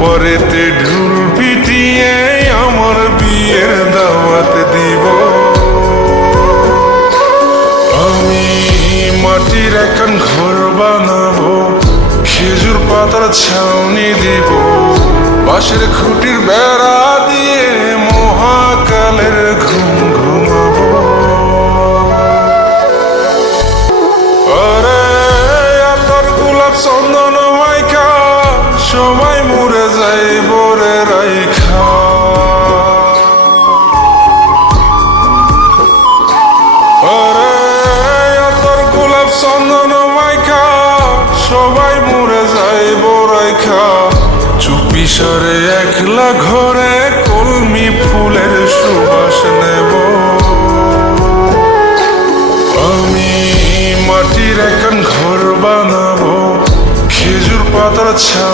ওপরেতে ঢুল পিটিয়ে আমার বিয়ের দাওয়াত দিব। আমি মাটির এখন ঘর বানাবো, খেজুর পাতার ছাউনি দিব। বাঁশের খুঁটির বেড়া দিয়ে চন্দন মাইকা, সবাই মুড়ে যাই বরাইখা চুপি সরে একলা ঘরে কলমি ফুলের সুবাস নেব। আমি মাটির এখন ঘর বানাবো, খেজুর পাতার ছা